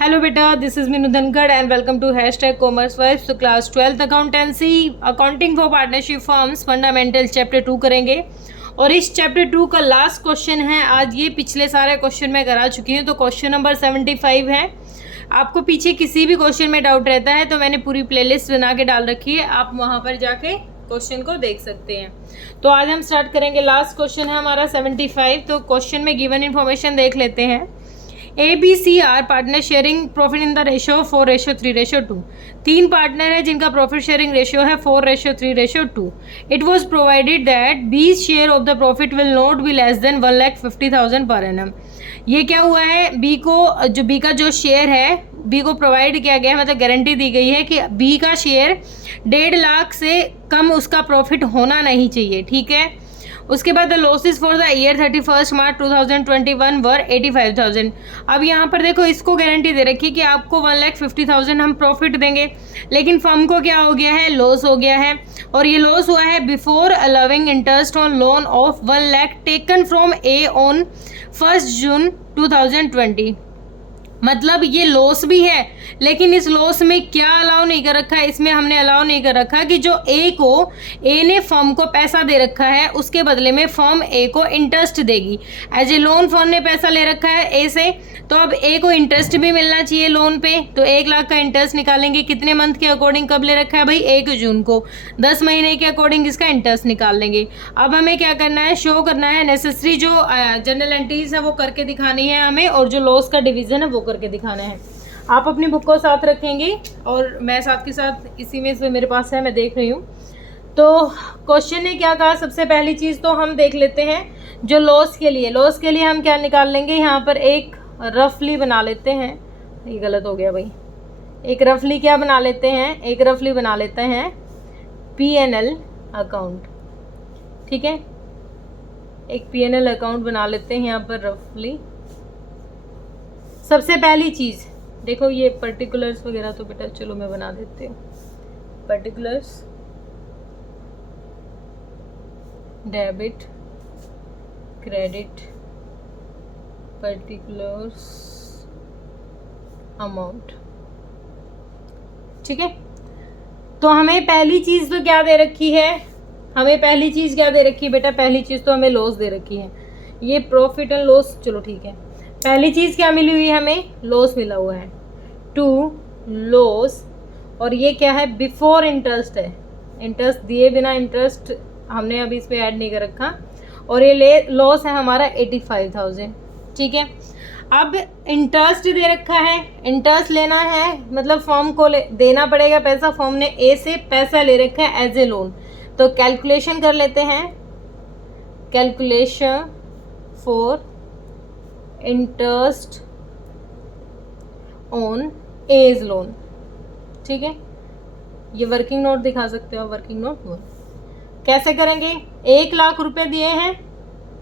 Hello बेटा, this is Meenu Dhankhar and welcome to hashtag commerce wife. तो class 12th accountancy accounting for partnership firms fundamental chapter 2 करेंगे और इस chapter 2 का last question है आज। ये पिछले सारे क्वेश्चन मैं करा चुकी हूँ, तो क्वेश्चन नंबर 75 है। आपको पीछे किसी भी क्वेश्चन में डाउट रहता है तो मैंने पूरी प्लेलिस्ट बना के डाल रखी है, आप वहाँ पर जाके क्वेश्चन को देख सकते हैं। तो आज हम स्टार्ट करेंगे। लास्ट क्वेश्चन है हमारा 75। तो क्वेश्चन में गिवन इन्फॉर्मेशन देख लेते हैं। A B C are partner sharing profit in the ratio 4:3:2। तीन पार्टनर है जिनका प्रॉफिट शेयरिंग रेशियो है 4:3:2। It was provided that B share of the profit will not be less than 1,50,000 per annum. ये क्या हुआ है, बी का जो शेयर है बी को प्रोवाइड किया गया है, मतलब गारंटी दी गई है कि बी का शेयर 1.5 लाख से कम उसका प्रॉफिट होना नहीं चाहिए। ठीक है। उसके बाद the losses for the year 31 मार्च 2021 वर 85,000। अब यहाँ पर देखो, इसको गारंटी दे रखी कि आपको 1,50,000 हम प्रॉफिट देंगे, लेकिन फर्म को क्या हो गया है, लॉस हो गया है। और ये लॉस हुआ है before allowing interest on loan of 1 lakh taken from A on 1 जून 2020। मतलब ये लॉस भी है, लेकिन इस लॉस में क्या अलाउ नहीं कर रखा है, इसमें हमने अलाउ नहीं कर रखा कि जो ए ने फर्म को पैसा दे रखा है उसके बदले में फर्म ए को इंटरेस्ट देगी। एज ए लोन फर्म ने पैसा ले रखा है ए से, तो अब ए को इंटरेस्ट भी मिलना चाहिए लोन पे। तो 1 लाख का इंटरेस्ट निकालेंगे, कितने मंथ के अकॉर्डिंग, कब ले रखा है भाई 1 जून को, 10 महीने के अकॉर्डिंग इसका इंटरेस्ट निकाल लेंगे। अब हमें क्या करना है, शो करना है नेसेसरी जो जनरल एंट्रीज है वो करके दिखानी है हमें, और जो लॉस का डिवीजन है वो करके दिखाना है। आप अपनी बुक को साथ रखेंगे और मैं साथ के साथ इसी में से मेरे पास है, मैं देख रही हूँ। तो क्वेश्चन ने क्या कहा, सबसे पहली चीज़ तो हम देख लेते हैं जो लॉस के लिए हम क्या निकाल लेंगे, यहाँ पर एक रफली बना लेते हैं। ये गलत हो गया भाई, एक रफली क्या बना लेते हैं, एक रफली बना लेते हैं P&L अकाउंट। ठीक है, एक P&L अकाउंट बना लेते हैं यहाँ पर रफली। सबसे पहली चीज़ देखो, ये पर्टिकुलर्स वगैरह तो बेटा चलो मैं बना देती हूँ। Particulars, debit, credit, particulars, amount. ठीक है। तो हमें पहली चीज़ तो क्या दे रखी है, पहली चीज़ बेटा, पहली चीज़ तो हमें लॉस दे रखी है। ये प्रॉफिट एंड लॉस, चलो ठीक है। पहली चीज़ क्या मिली हुई है, हमें लॉस मिला हुआ है, टू लॉस। और ये क्या है, बिफोर इंटरेस्ट है, इंटरेस्ट दिए बिना इंटरेस्ट हमने अभी इस पर ऐड नहीं कर रखा। और ये लॉस है हमारा 85,000। ठीक है। अब इंटरेस्ट दे रखा है, इंटरेस्ट लेना है मतलब फर्म को देना पड़ेगा पैसा। फर्म ने ए से पैसा ले रखा है एज ए लोन, तो कैलकुलेशन कर लेते हैं, calculation for interest on A's loan. ठीक है, ये वर्किंग नोट दिखा सकते हो, वर्किंग नोट कैसे करेंगे। 1 लाख रुपए दिए हैं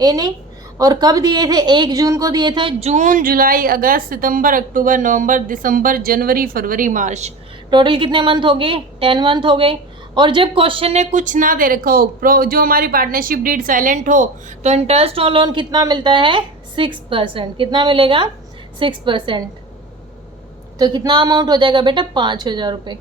ए ने, और कब दिए थे, 1 जून को दिए थे। जून, जुलाई, अगस्त, सितंबर, अक्टूबर, नवंबर, दिसंबर, जनवरी, फरवरी, मार्च, टोटल कितने मंथ हो गए, 10 मंथ हो गए। और जब क्वेश्चन ने कुछ ना दे रखा हो, जो हमारी पार्टनरशिप डीड साइलेंट हो, तो इंटरेस्ट ऑन लोन कितना मिलता है, 6%। कितना मिलेगा, 6%। तो कितना अमाउंट हो जाएगा बेटा, 5,000 रुपये।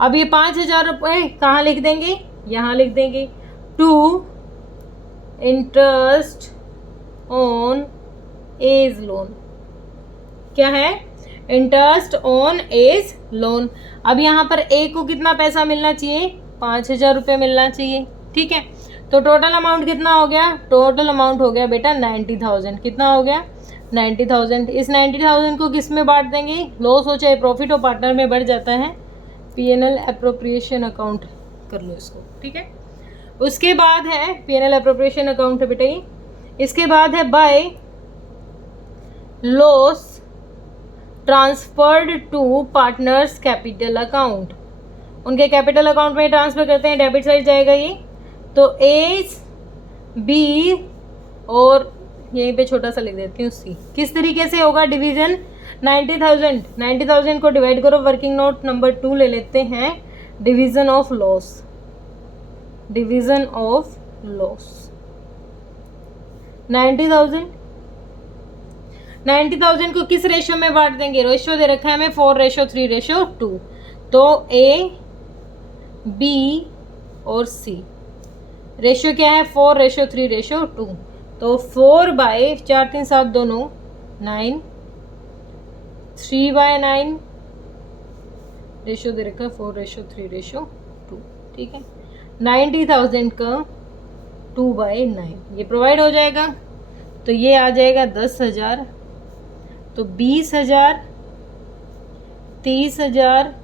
अब ये 5,000 रुपये कहाँ लिख देंगे, यहाँ लिख देंगे, to interest on A's loan. क्या है, इंटरेस्ट ऑन एज लोन। अब यहाँ पर ए को कितना पैसा मिलना चाहिए, 5,000 रुपये मिलना चाहिए। ठीक है। तो टोटल अमाउंट कितना हो गया, टोटल अमाउंट हो गया बेटा 90,000। कितना हो गया, 90,000। इस 90,000 को किस में बांट देंगे, लॉस हो चाहे प्रॉफिट हो, पार्टनर में बढ़ जाता है। P&L अप्रोप्रिएशन अकाउंट कर लो इसको। ठीक है। उसके बाद है P&L अप्रोप्रिएशन अकाउंट है बेटा ये। इसके बाद है by loss transferred to partners capital account. उनके कैपिटल अकाउंट में ट्रांसफर करते हैं, डेबिट साइड जाएगा ये। तो ए बी, और यहीं पे छोटा सा लिख देती हूँ सी। किस तरीके से होगा डिवीजन, 90,000 को डिवाइड करो, वर्किंग नोट नंबर 2 ले लेते हैं, division of loss, division of loss 90,000 90,000 को किस रेशो में बांट देंगे? रेशो दे रखा है हमें 4:3:2। तो A, B और C रेशो क्या है? 4:3:2। तो 4/4 3 7 दोनों 9, 3/9 रेशो दे रखा है 4:3:2। ठीक है, 90,000 का 2/9 ये प्रोवाइड हो जाएगा। तो ये आ जाएगा 10,000, तो 20,000, 30,000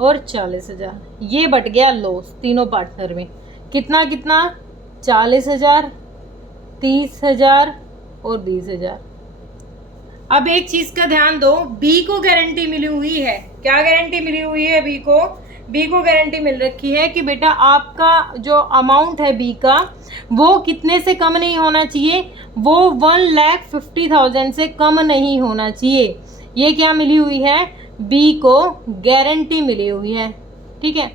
और 40,000। ये बट गया लॉस तीनों पार्टनर में। कितना कितना? 40,000, 30,000 और 20,000। अब एक चीज का ध्यान दो, बी को गारंटी मिली हुई है। क्या गारंटी मिली हुई है बी को? बी को गारंटी मिल रखी है कि बेटा आपका जो अमाउंट है बी का वो कितने से कम नहीं होना चाहिए, वो 1,50,000 से कम नहीं होना चाहिए। ये क्या मिली हुई है? बी को गारंटी मिली हुई है। ठीक है,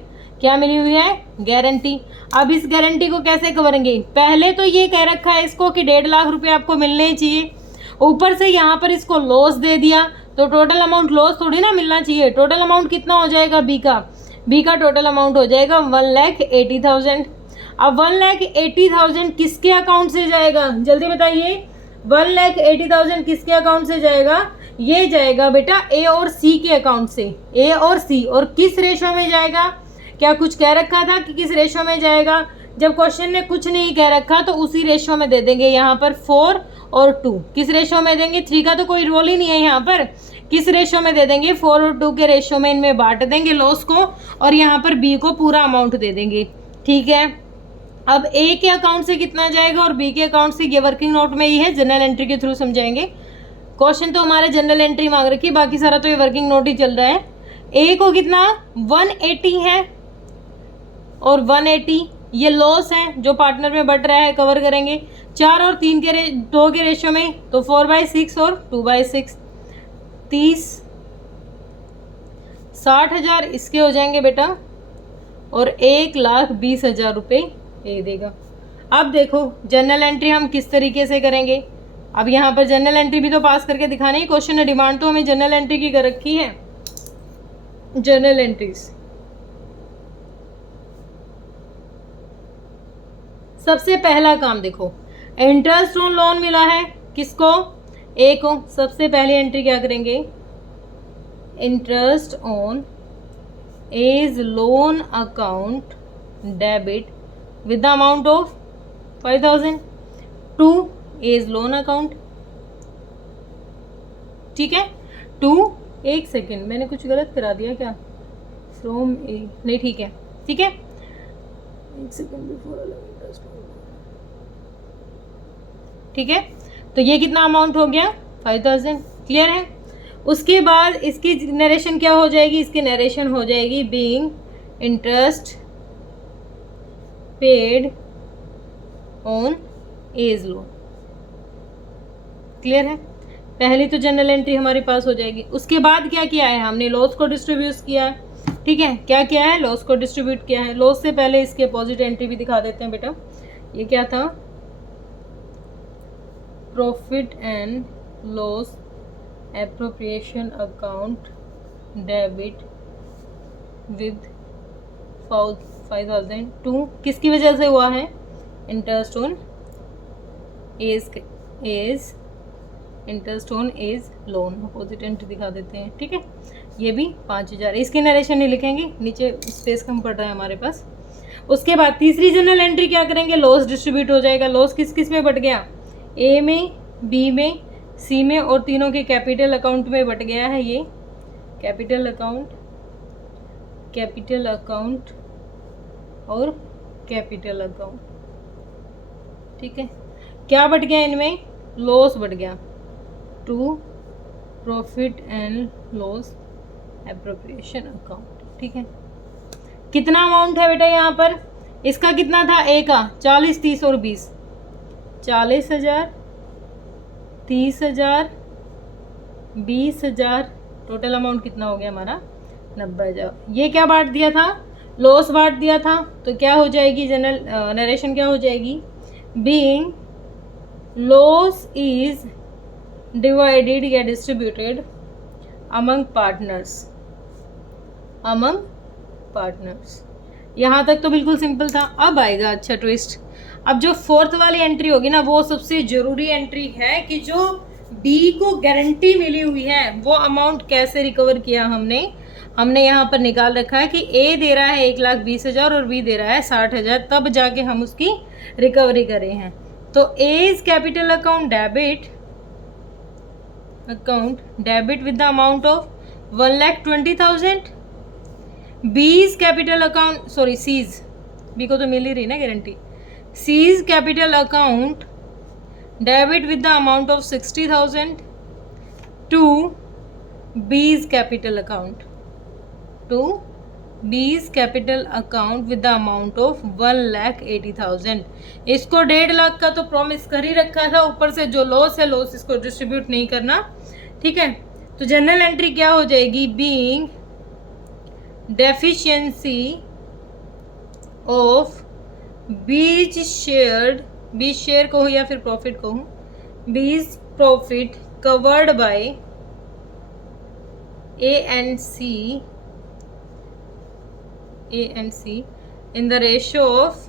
क्या मिली हुई है? गारंटी। अब इस गारंटी को कैसे करेंगे? पहले तो ये कह रखा है इसको कि 1.5 लाख रुपए आपको मिलने चाहिए, ऊपर से यहाँ पर इसको लॉस दे दिया, तो टोटल अमाउंट लॉस थोड़ी ना मिलना चाहिए। टोटल अमाउंट कितना हो जाएगा बी का? बी का टोटल अमाउंट हो जाएगा 1,80,000। अब 1,80,000 किसके अकाउंट से जाएगा? जल्दी बताइए, 1,80,000 किसके अकाउंट से जाएगा? ये जाएगा बेटा ए और सी के अकाउंट से। ए और सी, और किस रेशो में जाएगा? क्या कुछ कह रखा था कि किस रेशो में जाएगा? जब क्वेश्चन ने कुछ नहीं कह रखा तो उसी रेशो में दे देंगे। यहाँ पर 4 और 2 किस रेशो में देंगे? 3 का तो कोई रोल ही नहीं है यहाँ पर। किस रेशो में दे देंगे? 4 और 2 के रेशो में इनमें बांट देंगे लॉस को, और यहाँ पर बी को पूरा अमाउंट दे देंगे। ठीक है, अब ए के अकाउंट से कितना जाएगा और बी के अकाउंट से, ये वर्किंग नोट में ही है, जनरल एंट्री के थ्रू समझाएंगे। क्वेश्चन तो हमारे जनरल एंट्री मांग रखी, बाकी सारा तो ये वर्किंग नोट ही चल रहा है। ए को कितना? 180 है, और 180 ये लॉस है जो पार्टनर में बट रहा है, कवर करेंगे। 4 और 3 के 2 के रेशो में, तो 4/6 और 2/6, 30, 60,000 इसके हो जाएंगे बेटा, और 1,20,000 रुपये ये देगा। अब देखो जनरल एंट्री हम किस तरीके से करेंगे। अब यहाँ पर जनरल एंट्री भी तो पास करके दिखानी है, क्वेश्चन ने डिमांड तो हमें जनरल एंट्री की कर रखी है। जनरल एंट्रीज, सबसे पहला काम देखो, इंटरेस्ट ऑन लोन मिला है किसको? ए को। सबसे पहली एंट्री क्या करेंगे? Interest on A's loan account debit with the amount of 5,000 to A's loan account. ठीक है, टू, एक सेकेंड मैंने कुछ गलत करा दिया क्या? फ्रॉम ए नहीं, ठीक है ठीक है, एक सेकेंड बिफोर। ठीक है, तो ये कितना अमाउंट हो गया? 5,000। क्लियर है? उसके बाद इसकी नरेशन क्या हो जाएगी? इसकी नरेशन हो जाएगी being interest paid on A's loan. Clear है? पहली तो जनरल एंट्री हमारे पास हो जाएगी। उसके बाद क्या किया है हमने? लॉस को डिस्ट्रीब्यूट किया है। ठीक है, क्या किया है? लॉस को डिस्ट्रीब्यूट किया है। लॉस से पहले इसके अपोजिट एंट्री भी दिखा देते हैं बेटा। ये क्या था? Profit and loss appropriation account debit with 5,000 to, किसकी वजह से हुआ है? Interest on A's interest on A's loan. Opposite entry दिखा देते हैं। ठीक है, ये भी 5,000। इसकी नरेशन नहीं लिखेंगे, नीचे स्पेस कम पड़ रहा है हमारे पास। उसके बाद तीसरी जनरल एंट्री क्या करेंगे? लॉस डिस्ट्रीब्यूट हो जाएगा। लॉस किस किस में बट गया? ए में, बी में, सी में, और तीनों के कैपिटल अकाउंट में बट गया है। ये कैपिटल अकाउंट, कैपिटल अकाउंट और कैपिटल अकाउंट। ठीक है, क्या बट गया इनमें? लॉस बट गया to profit and loss appropriation account. ठीक है, कितना अमाउंट है बेटा यहाँ पर? इसका कितना था? ए का 40, 30 और 20, 40,000, 30,000, 20,000। टोटल अमाउंट कितना हो गया हमारा? 90,000। ये क्या बांट दिया था? लॉस बांट दिया था। तो क्या हो जाएगी जनरल नरेशन? क्या हो जाएगी? बीइंग लॉस इज डिवाइडेड या distributed among partners, among partners. यहाँ तक तो बिल्कुल सिंपल था। अब आएगा अच्छा ट्विस्ट। अब जो फोर्थ वाली एंट्री होगी ना, वो सबसे जरूरी एंट्री है कि जो बी को गारंटी मिली हुई है वो अमाउंट कैसे रिकवर किया हमने यहाँ पर निकाल रखा है कि ए दे रहा है 1,20,000 और बी दे रहा है 60,000, तब जाके हम उसकी रिकवरी करे हैं। तो A is capital account debit with the amount of 1,20,000। B is capital account, sorry C's, B को तो मिल ही रही ना guarantee, C's capital account debit with the amount of 60,000 to B's capital account, to B's capital account with the amount of 1,80,000। इसको 1.5 लाख का तो promise कर ही रखा था, ऊपर से जो लॉस है लॉस इसको डिस्ट्रीब्यूट नहीं करना, ठीक है। तो जनरल एंट्री क्या हो जाएगी, being deficiency of B's share कहूँ या फिर प्रॉफिट कहूँ, B's profit covered by A and C in the ratio of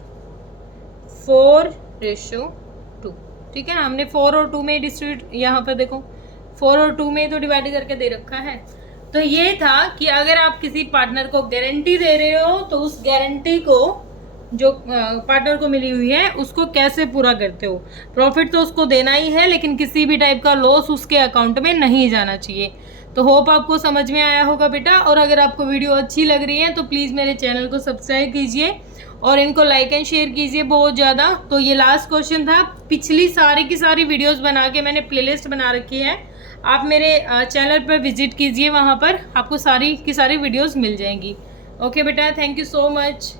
4:2, ठीक है ना। हमने 4 और 2 में डिस्ट्रीब्यूट, यहाँ पर देखो 4 और 2 में तो डिवाइड करके दे रखा है। तो ये था कि अगर आप किसी पार्टनर को गारंटी दे रहे हो तो उस गारंटी को जो पार्टनर को मिली हुई है उसको कैसे पूरा करते हो। प्रॉफिट तो उसको देना ही है, लेकिन किसी भी टाइप का लॉस उसके अकाउंट में नहीं जाना चाहिए। तो होप आपको समझ में आया होगा बेटा। और अगर आपको वीडियो अच्छी लग रही है तो प्लीज़ मेरे चैनल को सब्सक्राइब कीजिए और इनको लाइक एंड शेयर कीजिए बहुत ज़्यादा। तो ये लास्ट क्वेश्चन था। पिछली सारी की सारी वीडियोस बना के मैंने प्लेलिस्ट बना रखी है, आप मेरे चैनल पर विजिट कीजिए, वहाँ पर आपको सारी की सारी वीडियोस मिल जाएंगी। ओके बेटा, थैंक यू सो मच।